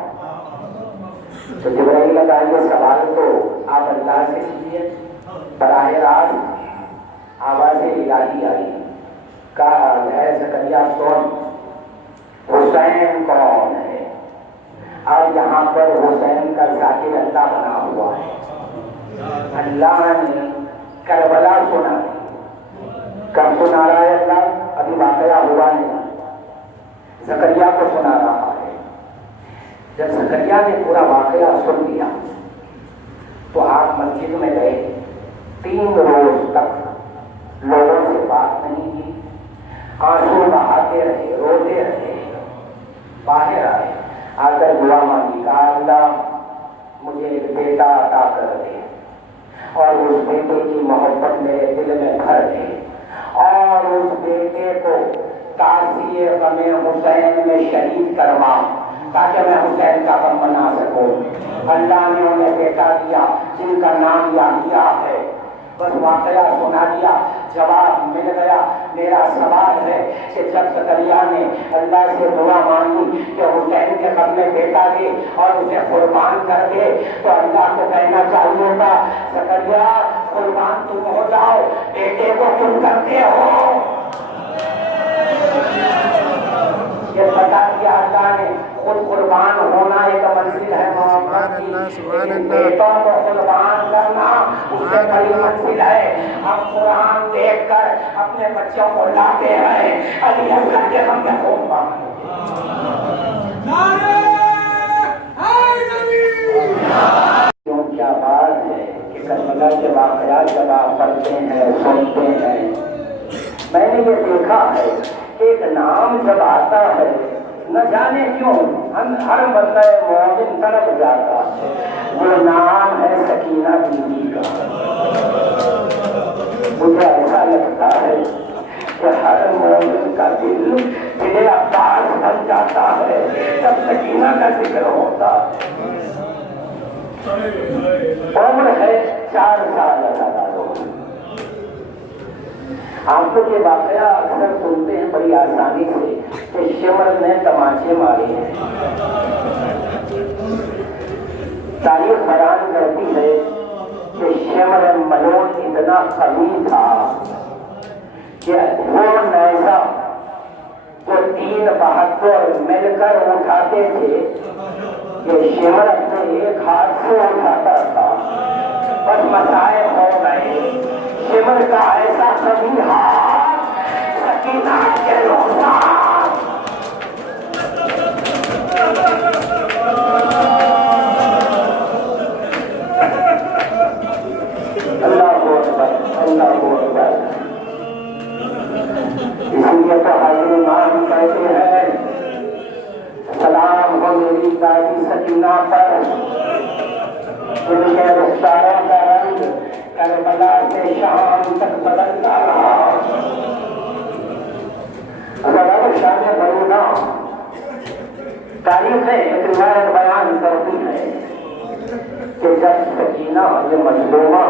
تو جبرائیل نے کہا یہ سوال تو آپ اللہ سے کیجیے. براہ راست آواز الہی آئی کہا اے زکریا سن حسین کون ہے؟ اب یہاں پر حسین کا ذاکر اللہ بنا ہوا ہے. اللہ نے کربلا سنا کب سنا رہا ہے اللہ؟ ابھی واقعہ ہوا نہیں. زکریا کو سنا رہا ہے. جب زکریا نے پورا واقعہ سن لیا تو آپ مسجد میں گئے. 3 روز تک لوگوں سے بات نہیں کی. آنسو بہاتے رہے روتے رہے. باہر آئے آ کر دعا مانگی کہا اللہ مجھے ایک بیٹا عطا کر دے اور اس بیٹے کی محبت میرے دل میں بھر دے اور اس بیٹے کو تعزیے غم حسین میں شہید کروا تاکہ میں حسین کا غم منا سکوں. اللہ نے انہیں بیٹا دیا جن کا نام یحییٰ ہے. بس واقعہ سنا دیا جواب مل گیا. میرا سوال ہے کہ جب زکریا نے اللہ سے دعا مانگی کہ حسین کے غم میں بیٹا دے اور اسے قربان کر دے تو اللہ کو کہنا چاہیے تھا زکریا قربان تم ہو جاؤ بیٹے کو کیوں کرتے ہو؟ یہ بتا دیا اللہ نے خود قربان ہونا ایک منزل ہے محمد کی بیٹوں کو قربان کرنا اس سے بڑی منزل ہے. ہم قرآن دیکھ کر اپنے بچوں کو لاتے ہیں علی اصغر کے ہم میں خون باندھتے کیا بات ہے کہ کربلا کے واقعات جب آپ پڑھتے ہیں سنتے ہیں میں نے یہ دیکھا ہے ایک نام جب آتا ہے نہ جانے کیوں ہر بندہ مومن طرف جاتا ہے، وہ نام ہے سکینہ بیوی کا۔ مجھے ایسا لگتا ہے کہ ہر مومن کا دل دل عباس بن جاتا ہے جب سکینہ کا ذکر ہوتا ہے۔ عمر ہے 4 سال اللہ تعالیٰ۔ آپ لوگ یہ واقعہ اکثر سنتے ہیں بڑی آسانی سے کہ شمر نے تماچے مارے ہیں۔ تاریخ بیان کرتی ہے کہ شمر ملون اتنا قوی تھا کہ وہ نیزہ جو 3 بہادر مل کر اٹھاتے تھے کہ شمر اپنے ایک ہاتھ سے اٹھاتا تھا، بس مسائل ہو گئے۔ شمر کا ایسا قوی ہاتھ سکینہ کے روزان اللہ اکبر اللہ اکبر۔ اسی لیے تو حضرت امام کہتے ہیں سلام ہو میری دادی سکینہ پر، ان کے رخساروں کا رنگ کربلا سے شام تک بدلتا رہا۔ اگر شان برونا تاریخ ہے ایک روایت بیان کرتی ہے کہ جب سکینہ یہ مظلومہ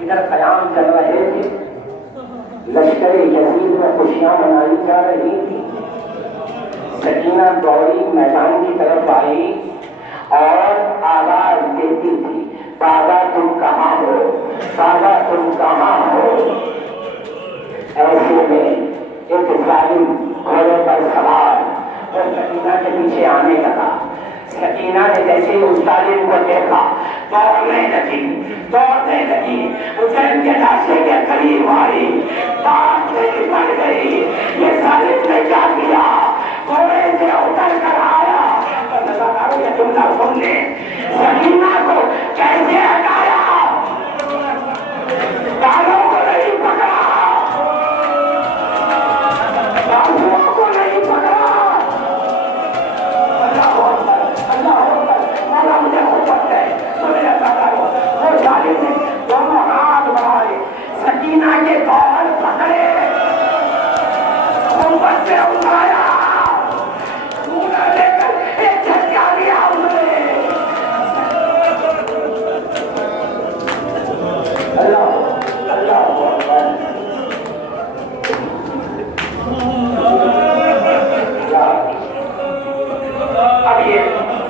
ادھر قیام چل رہے تھے، لشکر یزید میں خوشیاں منائی جا رہی تھی، سکینہ دوڑی میدان کی طرف آئی اور آواز دیتی تھی، بابا تم کہاں ہو، بابا تم کہاں ہو۔ ایسے میں ایک ظالم گھوڑے پر سوار اور سکینہ کے پیچھے آنے لگا۔ سکینہ نے جیسے اس ظالم کو دیکھا دوڑنے لگی، حسین کے لاشے کے قریب آئی، بات سے نپٹ گئی۔ یہ ظالم نے کیا کیا؟ گھوڑے سے اتر کر آیا، یہ جملہ سن لے، سکینہ کو کیسے ہٹایا؟ بالوں کو نہیں پکڑا، بالوں کو نہیں پکڑا۔ اللہ اکبر مولا مجھے قوت دے، سنے اللہ کرو۔ وہ ظالم نے دونوں ہاتھ بڑھائے، سکینہ کے بال پکڑے، قوت سے اٹھایا، لے کر ایک جھٹکا لیا اس نے۔ اب یہ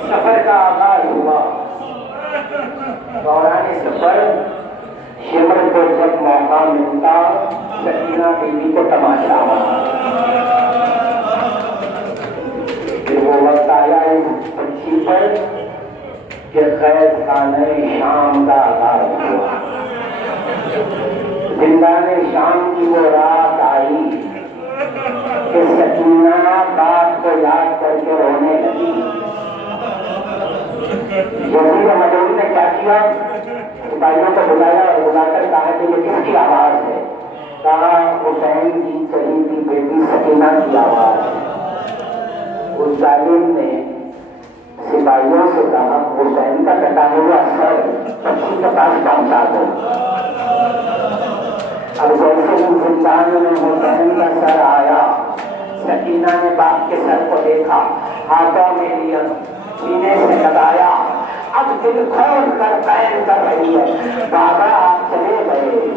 سفر کا آغاز ہوا۔ دوران سفر شمر کو جب موقع ملتا سکینہ بیوی کو تماشا ہوا۔ پھر وہ وقت آیا اس پچھی پر کہ قید خانہ شام کا آغاز ہوا۔ زندان شام کی وہ رات آئی کہ سکینہ باپ کو یاد کر کے رونے لگی۔ یزید مدعو نے کیا کیا؟ سپاہیوں کو بلایا اور بلا کر کہا کہ یہ کس کی آواز ہے؟ کہا حسین کی چہیتی بیٹی سکینہ کی آواز ہے۔ اس ظالم نے سپاہیوں سے کہا حسین کا کٹا ہوا سر پچھی کے پاس پہنچا دو۔ اب جیسے ہی زندان میں حسین کا سر آیا، سکینہ نے باپ کے سر کو دیکھا، ہاتھوں میں لیا، سینے سے لگایا، اب دل کھول کر بیان کر رہی ہے، بابا آپ چلے گئے،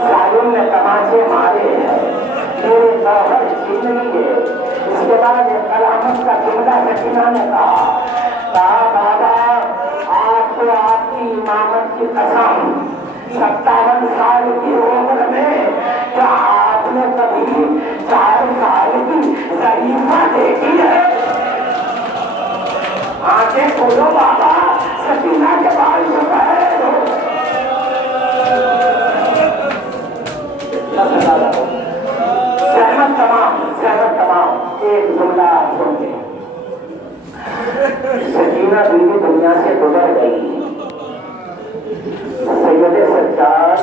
ظالم نے تماچے مارے ہیں، میرے شوہر چھین لیے۔ اس کے بعد قیامت کا جملہ سکینہ نے کہا بابا آپ کو آپ کی امامت کی قسم 57 سال کی عمر میں کیا آپ نے کبھی 4 سال کی ضعیفہ دیکھی ہے؟ آنکھیں کھولو بابا، سکینہ کے بال چھپائے ہو۔ سہمت تمام ایک جملہ آپ سن لیں۔ سکینہ بیوی دنیا سے گزر گئی، سید سجاد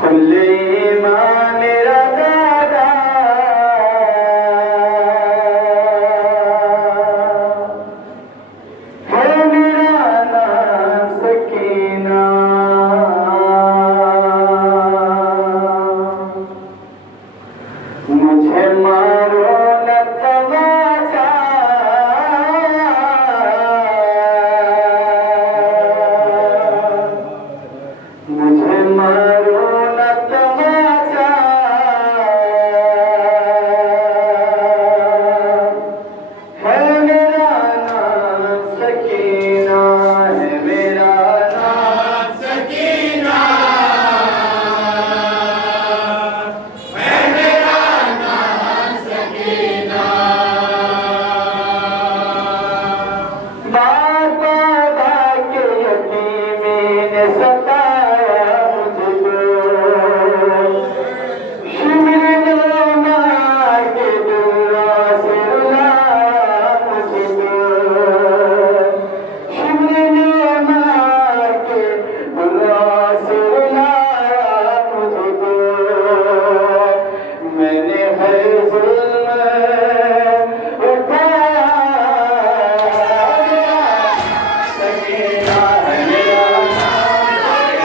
کل ایمان رضا ہے میرا نام سکینہ مجھے مارو نہ تماشا مجھے مارو نہ تماشا ہے میرا نام سکینہ ہے میرا نام سکینہ باپ بابا کے یتیمی نے ستایا مجھ کو شمر نے ماں کے دلوں سے رلایا مجھ کو شمر نے ماں کے دلوں سے رلایا مجھ کو میں نے ہر ظلم اٹھایا سکینہ ہے میرا نام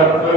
اور